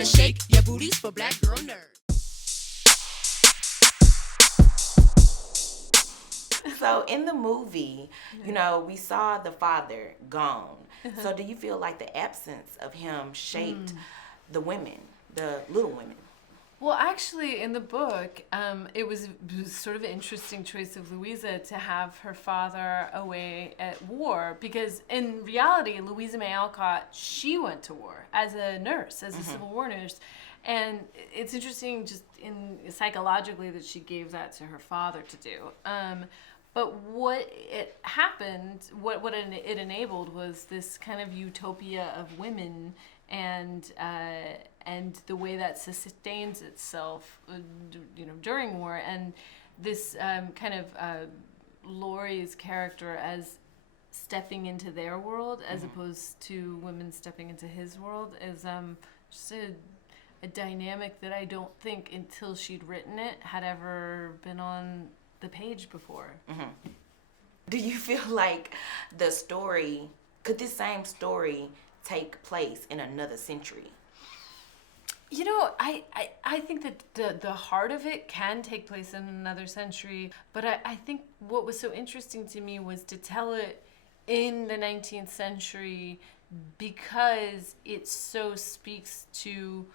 Better shake your booties for black girl nerds. So in the movie, you know, we saw the father gone. So do you feel like the absence of him shaped the women, the little women? Well, actually, in the book, it was sort of an interesting choice of Louisa to have her father away at war, because in reality, Louisa May Alcott, she went to war as a nurse, as a Civil War nurse. And it's interesting just psychologically that she gave that to her father to do. But what it happened, what it enabled was this kind of utopia of women and the way that sustains itself, during war, and this kind of Laurie's character as stepping into their world as opposed to women stepping into his world is just a dynamic that I don't think until she'd written it had ever been on the page before. Do you feel like could this same story take place in another century? I think that the heart of it can take place in another century, but I think what was so interesting to me was to tell it in the 19th century because it so speaks to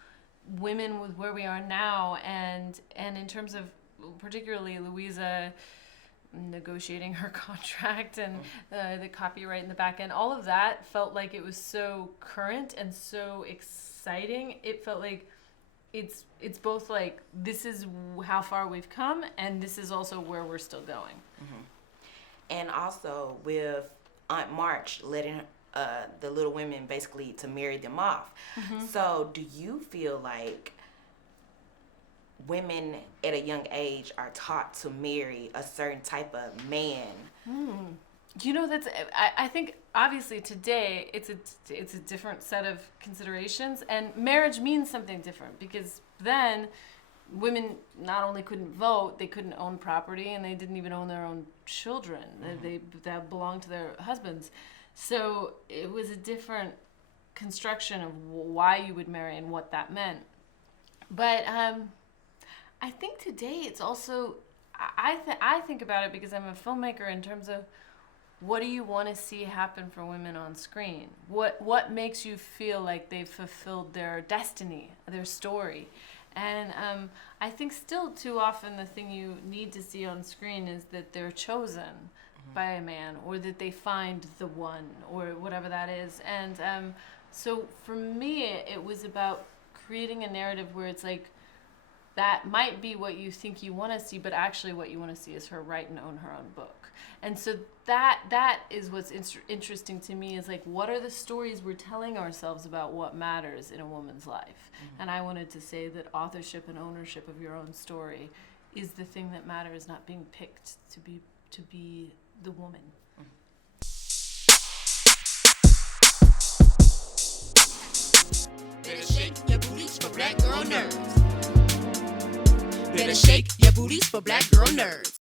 women with where we are now, and in terms of particularly Louisa negotiating her contract and the copyright in the back end, all of that felt like it was so current and so exciting. It felt like it's both like this is how far we've come, and this is also where we're still going. And also with Aunt March letting the little women basically to marry them off. So do you feel like women at a young age are taught to marry a certain type of man? That's I think obviously today it's a different set of considerations, and marriage means something different because then women not only couldn't vote, they couldn't own property, and they didn't even own their own children. That belonged to their husbands. So it was a different construction of why you would marry and what that meant. But I think today it's also, I think about it because I'm a filmmaker in terms of what do you want to see happen for women on screen? What makes you feel like they've fulfilled their destiny, their story? And I think still too often the thing you need to see on screen is that they're chosen by a man, or that they find the one, or whatever that is. And so for me, it was about creating a narrative where it's like, that might be what you think you want to see, but actually what you want to see is her write and own her own book. And so that is what's interesting to me, is like, what are the stories we're telling ourselves about what matters in a woman's life? And I wanted to say that authorship and ownership of your own story is the thing that matters, not being picked to be the woman. Better shake your booties for black girl nerds. Better shake your booties for black girl nerds.